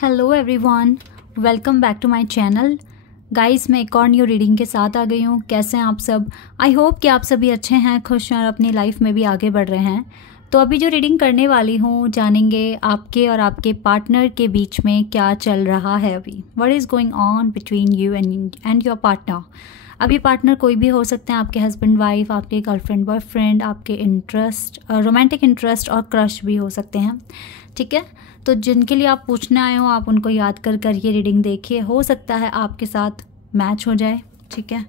Hello everyone, welcome back to my channel. Guys, मैं एक और न्यू रीडिंग के साथ आ गई हूँ। कैसे हैं आप सब? आई होप कि आप सभी अच्छे हैं, खुश हैं और अपनी लाइफ में भी आगे बढ़ रहे हैं। तो अभी जो रीडिंग करने वाली हूँ, जानेंगे आपके और आपके पार्टनर के बीच में क्या चल रहा है अभी। What is going on between you and your partner. अभी पार्टनर कोई भी हो सकते हैं, आपके हस्बैंड वाइफ, आपके गर्लफ्रेंड बॉयफ्रेंड, आपके इंटरेस्ट, रोमांटिक इंटरेस्ट और क्रश भी हो सकते हैं। ठीक है, तो जिनके लिए आप पूछने आए हो आप उनको याद कर कर ये रीडिंग देखिए, हो सकता है आपके साथ मैच हो जाए। ठीक है,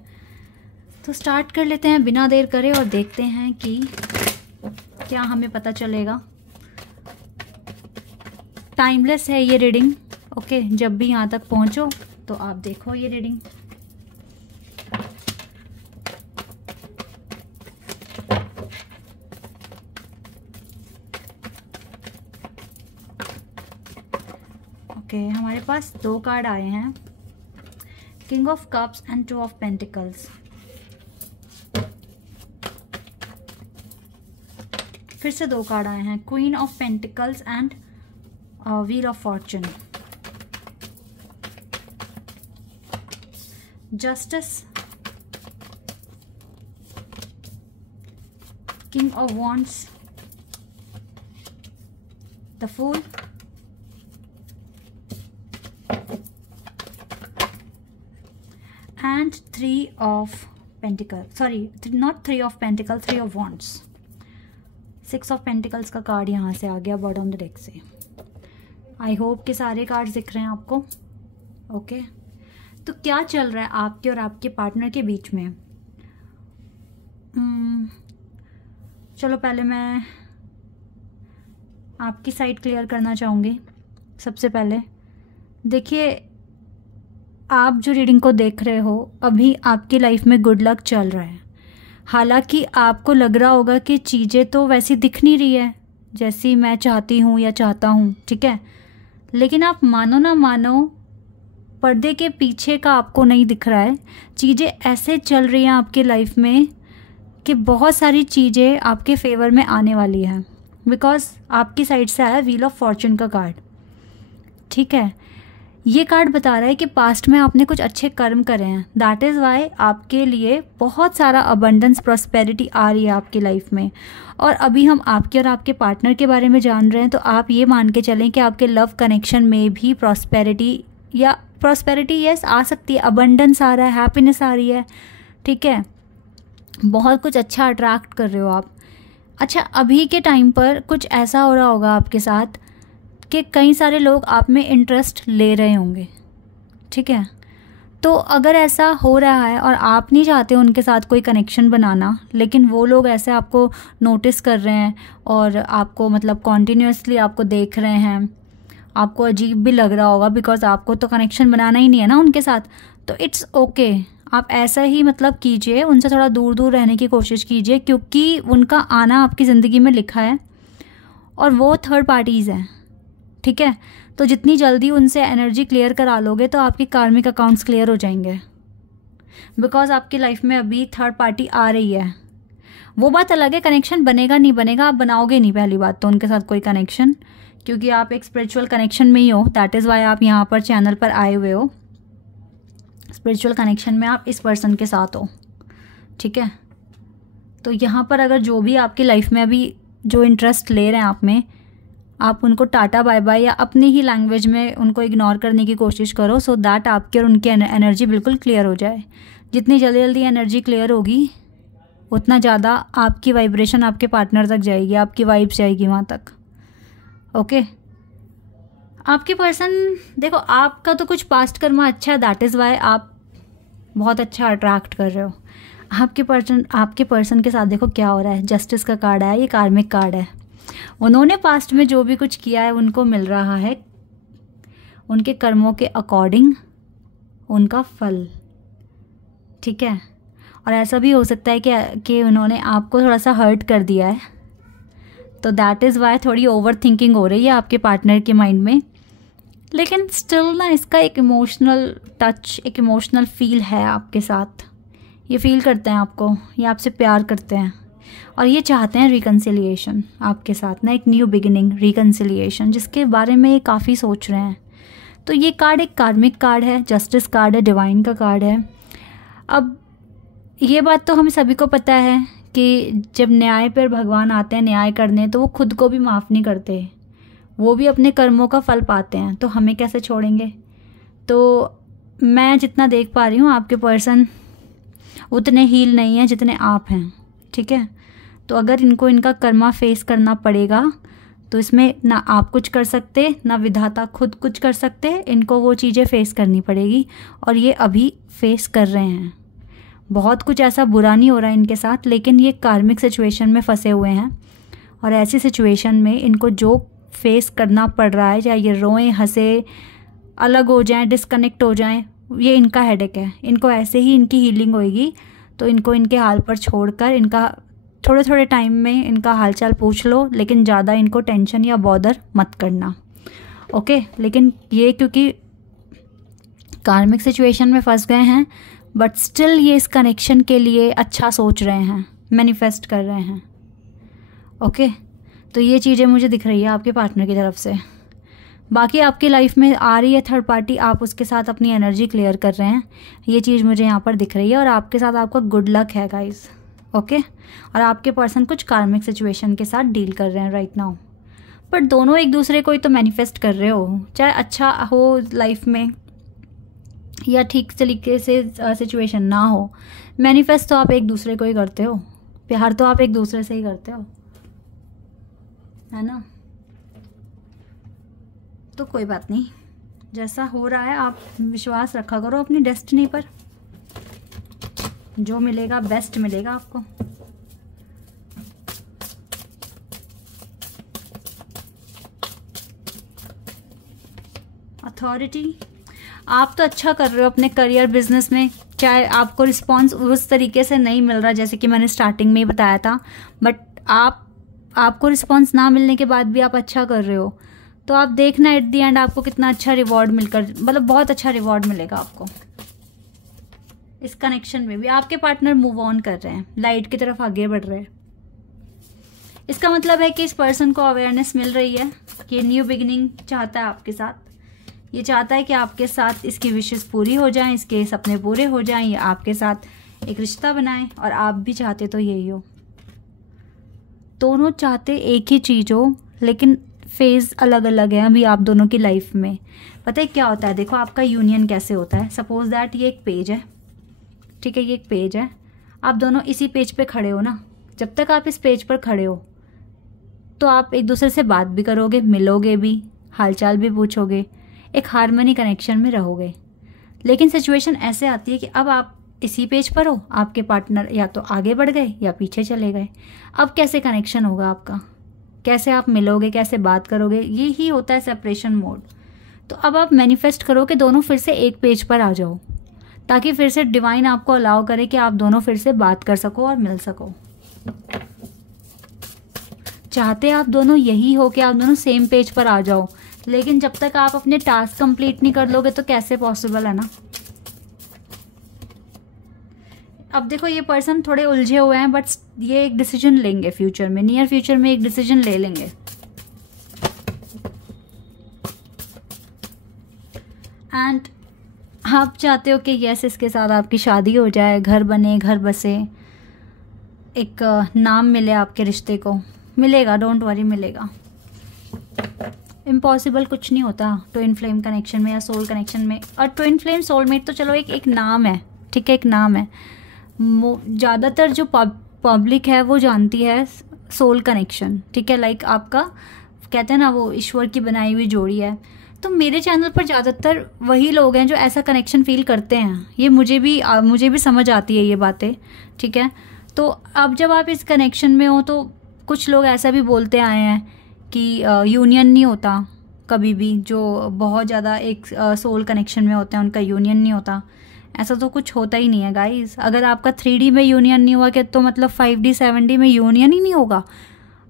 तो स्टार्ट कर लेते हैं बिना देर करे और देखते हैं कि क्या हमें पता चलेगा। टाइमलेस है ये रीडिंग। ओके, जब भी यहाँ तक पहुँचो तो आप देखो ये रीडिंग। हमारे पास दो कार्ड आए हैं, king of cups and two of pentacles. फिर से दो कार्ड आए हैं, queen of pentacles and wheel of fortune. Justice, king of wands, the fool, and three of pentacles, not three of pentacles, three of wands। 6 of pentacles का card यहाँ से आ गया bottom of the deck से। I hope कि सारे cards दिख रहे हैं आपको। ओके, तो क्या चल रहा है आपके और आपके पार्टनर के बीच में? चलो पहले मैं आपकी साइड क्लियर करना चाहूँगी। सबसे पहले देखिए, आप जो रीडिंग को देख रहे हो, अभी आपकी लाइफ में गुड लक चल रहा है। हालांकि आपको लग रहा होगा कि चीज़ें तो वैसी दिख नहीं रही है जैसी मैं चाहती हूँ या चाहता हूँ। ठीक है, लेकिन आप मानो ना मानो, पर्दे के पीछे का आपको नहीं दिख रहा है। चीज़ें ऐसे चल रही हैं आपकी लाइफ में कि बहुत सारी चीज़ें आपके फेवर में आने वाली है। बिकॉज आपकी साइड से आया व्हील ऑफ फॉर्चून का कार्ड। ठीक है, ये कार्ड बता रहा है कि पास्ट में आपने कुछ अच्छे कर्म करे हैं। दैट इज़ वाई आपके लिए बहुत सारा अबंडेंस, प्रॉस्पेरिटी आ रही है आपकी लाइफ में। और अभी हम आपके और आपके पार्टनर के बारे में जान रहे हैं, तो आप ये मान के चलें कि आपके लव कनेक्शन में भी प्रॉस्पेरिटी यस आ सकती है। अबंडेंस आ रहा है, हैप्पीनेस आ रही है। ठीक है, बहुत कुछ अच्छा अट्रैक्ट कर रहे हो आप। अच्छा, अभी के टाइम पर कुछ ऐसा हो रहा होगा आपके साथ कि कई सारे लोग आप में इंटरेस्ट ले रहे होंगे। ठीक है, तो अगर ऐसा हो रहा है और आप नहीं चाहते उनके साथ कोई कनेक्शन बनाना, लेकिन वो लोग ऐसे आपको नोटिस कर रहे हैं और आपको मतलब कॉन्टीन्यूसली आपको देख रहे हैं, आपको अजीब भी लग रहा होगा बिकॉज आपको तो कनेक्शन बनाना ही नहीं है ना उनके साथ। तो इट्स ओके, आप ऐसा ही मतलब कीजिए, उनसे थोड़ा दूर दूर रहने की कोशिश कीजिए, क्योंकि उनका आना आपकी ज़िंदगी में लिखा है और वो थर्ड पार्टीज़ हैं। ठीक है, तो जितनी जल्दी उनसे एनर्जी क्लियर करा लोगे तो आपकी कार्मिक अकाउंट्स क्लियर हो जाएंगे। बिकॉज आपकी लाइफ में अभी थर्ड पार्टी आ रही है। वो बात अलग है, कनेक्शन बनेगा नहीं बनेगा, आप बनाओगे नहीं पहली बात तो उनके साथ कोई कनेक्शन, क्योंकि आप एक स्पिरिचुअल कनेक्शन में ही हो। दैट इज़ वाई आप यहाँ पर चैनल पर आए हुए हो। स्पिरिचुअल कनेक्शन में आप इस पर्सन के साथ हो। ठीक है, तो यहाँ पर अगर जो भी आपकी लाइफ में अभी जो इंटरेस्ट ले रहे हैं आप में, आप उनको टाटा बाय बाय या अपनी ही लैंग्वेज में उनको इग्नोर करने की कोशिश करो, सो दैट आपकी और उनकी एनर्जी बिल्कुल क्लियर हो जाए। जितनी जल्दी जल्दी एनर्जी क्लियर होगी उतना ज़्यादा आपकी वाइब्रेशन आपके पार्टनर तक जाएगी, आपकी वाइब्स जाएगी वहाँ तक। ओके, आपके पर्सन, देखो आपका तो कुछ पास्ट कर्मा अच्छा है, दैट इज़ वाई आप बहुत अच्छा अट्रैक्ट कर रहे हो। आपके पर्सन के साथ देखो क्या हो रहा है। जस्टिस का कार्ड है, ये कार्मिक कार्ड है। उन्होंने पास्ट में जो भी कुछ किया है उनको मिल रहा है उनके कर्मों के अकॉर्डिंग उनका फल। ठीक है, और ऐसा भी हो सकता है कि उन्होंने आपको थोड़ा सा हर्ट कर दिया है, तो दैट इज़ वाई थोड़ी ओवर थिंकिंग हो रही है आपके पार्टनर के माइंड में। लेकिन स्टिल ना, इसका एक इमोशनल टच, एक इमोशनल फील है आपके साथ। ये फील करते हैं आपको, ये आपसे प्यार करते हैं और ये चाहते हैं रिकन्सिलिएशन आपके साथ ना, एक न्यू बिगिनिंग, रिकन्सिलिएशन, जिसके बारे में ये काफ़ी सोच रहे हैं। तो ये कार्ड एक कार्मिक कार्ड है, जस्टिस कार्ड है, डिवाइन का कार्ड है। अब ये बात तो हम सभी को पता है कि जब न्याय पर भगवान आते हैं न्याय करने, तो वो खुद को भी माफ़ नहीं करते, वो भी अपने कर्मों का फल पाते हैं, तो हमें कैसे छोड़ेंगे। तो मैं जितना देख पा रही हूँ आपके पर्सन उतने हील नहीं हैं जितने आप हैं, ठीक है। तो अगर इनको इनका कर्मा फेस करना पड़ेगा तो इसमें ना आप कुछ कर सकते, ना विधाता खुद कुछ कर सकते, इनको वो चीज़ें फेस करनी पड़ेगी और ये अभी फेस कर रहे हैं। बहुत कुछ ऐसा बुरा नहीं हो रहा है इनके साथ, लेकिन ये कार्मिक सिचुएशन में फंसे हुए हैं और ऐसी सिचुएशन में इनको जो फेस करना पड़ रहा है, चाहे ये रोएं, हंसे, अलग हो जाएं, डिस्कनेक्ट हो जाएं, ये इनका हेडेक है। इनको ऐसे ही इनकी हीलिंग होएगी। तो इनको इनके हाल पर छोड़कर इनका थोड़े थोड़े टाइम में इनका हालचाल पूछ लो, लेकिन ज़्यादा इनको टेंशन या बॉदर मत करना, ओके। लेकिन ये क्योंकि कार्मिक सिचुएशन में फंस गए हैं, बट स्टिल ये इस कनेक्शन के लिए अच्छा सोच रहे हैं, मैनिफेस्ट कर रहे हैं, ओके। तो ये चीज़ें मुझे दिख रही है आपके पार्टनर की तरफ से। बाकी आपकी लाइफ में आ रही है थर्ड पार्टी, आप उसके साथ अपनी एनर्जी क्लियर कर रहे हैं, ये चीज़ मुझे यहाँ पर दिख रही है। और आपके साथ आपका गुड लक है गाइस, ओके। और आपके पर्सन कुछ कार्मिक सिचुएशन के साथ डील कर रहे हैं राइट नाउ, बट दोनों एक दूसरे को ही तो मैनिफेस्ट कर रहे हो, चाहे अच्छा हो लाइफ में या ठीक तरीके से सिचुएशन ना हो, मैनिफेस्ट तो आप एक दूसरे को ही करते हो, प्यार तो आप एक दूसरे से ही करते हो, है ना। तो कोई बात नहीं, जैसा हो रहा है आप विश्वास रखा करो अपनी डेस्टिनी पर, जो मिलेगा बेस्ट मिलेगा आपको। अथॉरिटी, आप तो अच्छा कर रहे हो अपने करियर बिजनेस में, चाहे आपको रिस्पॉन्स उस तरीके से नहीं मिल रहा जैसे कि मैंने स्टार्टिंग में ही बताया था, बट आपको रिस्पॉन्स ना मिलने के बाद भी आप अच्छा कर रहे हो। तो आप देखना एट दी एंड आपको कितना अच्छा रिवॉर्ड मिलकर, मतलब बहुत अच्छा रिवॉर्ड मिलेगा आपको। इस कनेक्शन में भी आपके पार्टनर मूव ऑन कर रहे हैं, लाइट की तरफ आगे बढ़ रहे हैं। इसका मतलब है कि इस पर्सन को अवेयरनेस मिल रही है कि न्यू बिगिनिंग चाहता है आपके साथ। ये चाहता है कि आपके साथ इसकी विशेस पूरी हो जाएं, इसके सपने पूरे हो जाएं, या आपके साथ एक रिश्ता बनाएं। और आप भी चाहते तो यही हो, दोनों चाहते एक ही चीज़ हो, लेकिन फेज़ अलग अलग है अभी आप दोनों की लाइफ में। पता है क्या होता है, देखो आपका यूनियन कैसे होता है। सपोज दैट ये एक पेज है, ठीक है, ये एक पेज है, आप दोनों इसी पेज पे खड़े हो ना। जब तक आप इस पेज पर खड़े हो तो आप एक दूसरे से बात भी करोगे, मिलोगे भी, हालचाल भी पूछोगे, एक हार्मनी कनेक्शन में रहोगे। लेकिन सिचुएशन ऐसे आती है कि अब आप इसी पेज पर हो, आपके पार्टनर या तो आगे बढ़ गए या पीछे चले गए। अब कैसे कनेक्शन होगा आपका, कैसे आप मिलोगे, कैसे बात करोगे, ये ही होता है सेपरेशन मोड। तो अब आप मैनिफेस्ट करो कि दोनों फिर से एक पेज पर आ जाओ, ताकि फिर से डिवाइन आपको अलाउ करे कि आप दोनों फिर से बात कर सको और मिल सको। चाहते आप दोनों यही हो कि आप दोनों सेम पेज पर आ जाओ, लेकिन जब तक आप अपने टास्क कंप्लीट नहीं कर लोगे तो कैसे पॉसिबल है ना। अब देखो ये पर्सन थोड़े उलझे हुए हैं, बट ये एक डिसीजन लेंगे फ्यूचर में, नियर फ्यूचर में एक डिसीजन ले लेंगे। एंड आप चाहते हो कि यस इसके साथ आपकी शादी हो जाए, घर बने, घर बसे, एक नाम मिले आपके रिश्ते को। मिलेगा, डोंट वरी, मिलेगा। इम्पॉसिबल कुछ नहीं होता ट्विन फ्लेम कनेक्शन में या सोल कनेक्शन में। और ट्विन फ्लेम सोलमेट तो चलो एक नाम है, ठीक है, एक नाम है। ज़्यादातर जो पब्लिक है वो जानती है सोल कनेक्शन, ठीक है, लाइक आपका कहते हैं ना वो ईश्वर की बनाई हुई जोड़ी है। तो मेरे चैनल पर ज़्यादातर वही लोग हैं जो ऐसा कनेक्शन फील करते हैं। ये मुझे भी समझ आती है ये बातें, ठीक है। तो अब जब आप इस कनेक्शन में हो तो कुछ लोग ऐसा भी बोलते आए हैं कि यूनियन नहीं होता कभी भी, जो बहुत ज़्यादा एक सोल कनेक्शन में होते हैं उनका यूनियन नहीं होता। ऐसा तो कुछ होता ही नहीं है गाइस। अगर आपका 3D में यूनियन नहीं हुआ कि तो मतलब 5D 7D में यूनियन ही नहीं होगा।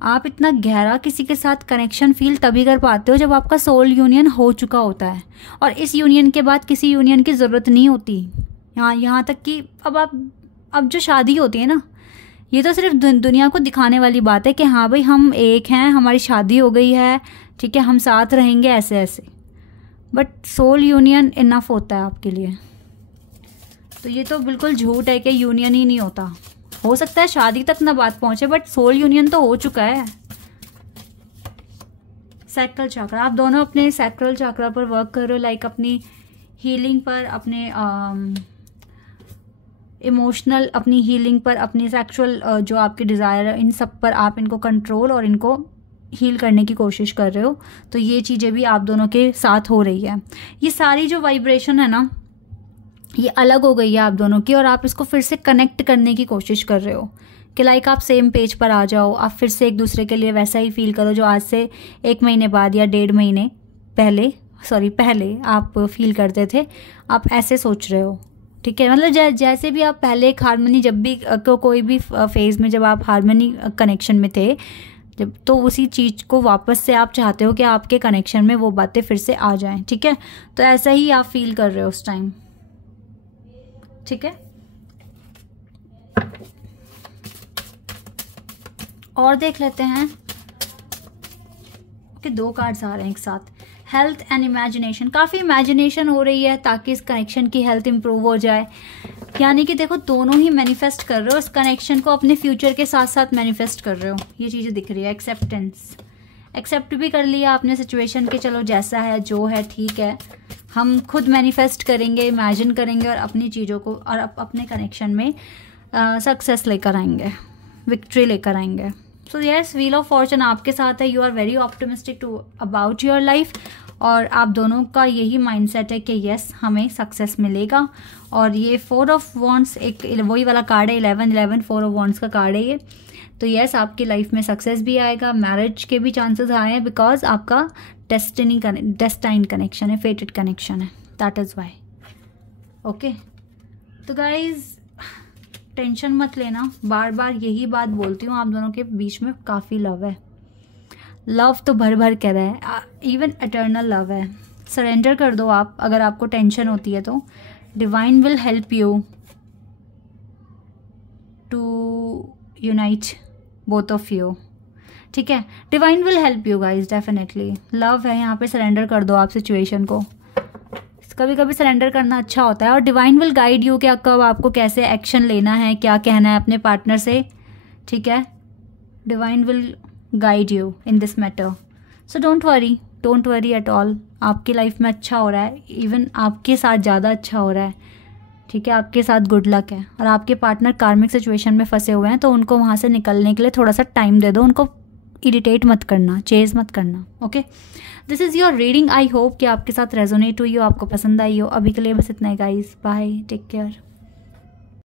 आप इतना गहरा किसी के साथ कनेक्शन फील तभी कर पाते हो जब आपका सोल यूनियन हो चुका होता है, और इस यूनियन के बाद किसी यूनियन की ज़रूरत नहीं होती। यहाँ तक कि अब जो शादी होती है ना, ये तो सिर्फ दुनिया को दिखाने वाली बात है कि हाँ भाई हम एक हैं, हमारी शादी हो गई है, ठीक है, हम साथ रहेंगे ऐसे ऐसे। बट सोल यूनियन इनफ होता है आपके लिए। तो ये तो बिल्कुल झूठ है कि यूनियन ही नहीं होता। हो सकता है शादी तक ना बात पहुंचे, बट सोल यूनियन तो हो चुका है। सैक्रल चक्रा, आप दोनों अपने सैक्रल चक्रा पर वर्क कर रहे हो, लाइक अपनी हीलिंग पर, अपने इमोशनल अपनी हीलिंग पर, अपनी सेक्सुअल जो आपके डिज़ायर है इन सब पर आप इनको कंट्रोल और इनको हील करने की कोशिश कर रहे हो। तो ये चीज़ें भी आप दोनों के साथ हो रही है। ये सारी जो वाइब्रेशन है ना, ये अलग हो गई है आप दोनों की, और आप इसको फिर से कनेक्ट करने की कोशिश कर रहे हो कि लाइक आप सेम पेज पर आ जाओ, आप फिर से एक दूसरे के लिए वैसा ही फील करो जो आज से 1 महीने बाद या 1.5 महीने पहले आप फील करते थे। आप ऐसे सोच रहे हो, ठीक है। मतलब जैसे भी आप पहले एक हारमोनी, जब भी कोई भी फेज़ में जब आप हारमोनी कनेक्शन में थे, जब तो उसी चीज़ को वापस से आप चाहते हो कि आपके कनेक्शन में वो बातें फिर से आ जाएं, ठीक है। तो ऐसा ही आप फील कर रहे हो उस टाइम, ठीक है। और देख लेते हैं कि 2 कार्ड्स आ रहे हैं एक साथ। हेल्थ एंड इमेजिनेशन, काफ़ी इमेजिनेशन हो रही है ताकि इस कनेक्शन की हेल्थ इंप्रूव हो जाए। यानी कि देखो दोनों ही मैनिफेस्ट कर रहे हो इस कनेक्शन को, अपने फ्यूचर के साथ साथ मैनिफेस्ट कर रहे हो। ये चीज़ें दिख रही है। एक्सेप्टेंस, एक्सेप्ट भी कर लिया आपने सिचुएशन के, चलो जैसा है जो है ठीक है, हम खुद मैनिफेस्ट करेंगे, इमेजिन करेंगे और अपनी चीज़ों को और अपने कनेक्शन में सक्सेस लेकर आएंगे, विक्ट्री लेकर आएंगे। So yes, wheel of fortune आपके साथ है। You are very optimistic to about your life, और आप दोनों का यही माइंडसेट है कि यस हमें सक्सेस मिलेगा। और ये 4 ऑफ वॉन्ड्स एक वही वाला कार्ड है, 11 4 ऑफ वॉन्ड्स का कार्ड है ये। तो यस आपकी लाइफ में सक्सेस भी आएगा, मैरिज के भी चांसेस आ रहे हैं, बिकॉज आपका डेस्टाइन कनेक्शन है, फेटेड कनेक्शन है, दैट इज़ वाई। ओके, तो गाइज टेंशन मत लेना, बार बार यही बात बोलती हूँ, आप दोनों के बीच में काफ़ी लव है, लव तो भर भर के रहे, इवन एटर्नल लव है। सरेंडर कर दो आप अगर आपको टेंशन होती है तो। Divine will help you to unite both of you, ठीक है। Divine will help you guys, definitely love है यहाँ पे। सरेंडर कर दो आप सिचुएशन को, कभी कभी सरेंडर करना अच्छा होता है। और डिवाइन विल गाइड यू कि कब आपको कैसे एक्शन लेना है, क्या कहना है अपने पार्टनर से, ठीक है। Divine will guide you in this matter, so don't worry at all. आपकी लाइफ में अच्छा हो रहा है, इवन आपके साथ ज़्यादा अच्छा हो रहा है, ठीक है। आपके साथ गुड लक है। और आपके पार्टनर कार्मिक सिचुएशन में फंसे हुए हैं, तो उनको वहाँ से निकलने के लिए थोड़ा सा टाइम दे दो, उनको इरिटेट मत करना, चेज मत करना। Okay, this is your reading. I hope कि आपके साथ रेजोनेट हुई हो, आपको पसंद आई हो। अभी के लिए बस इतना ही गाइस, बाय, टेक केयर।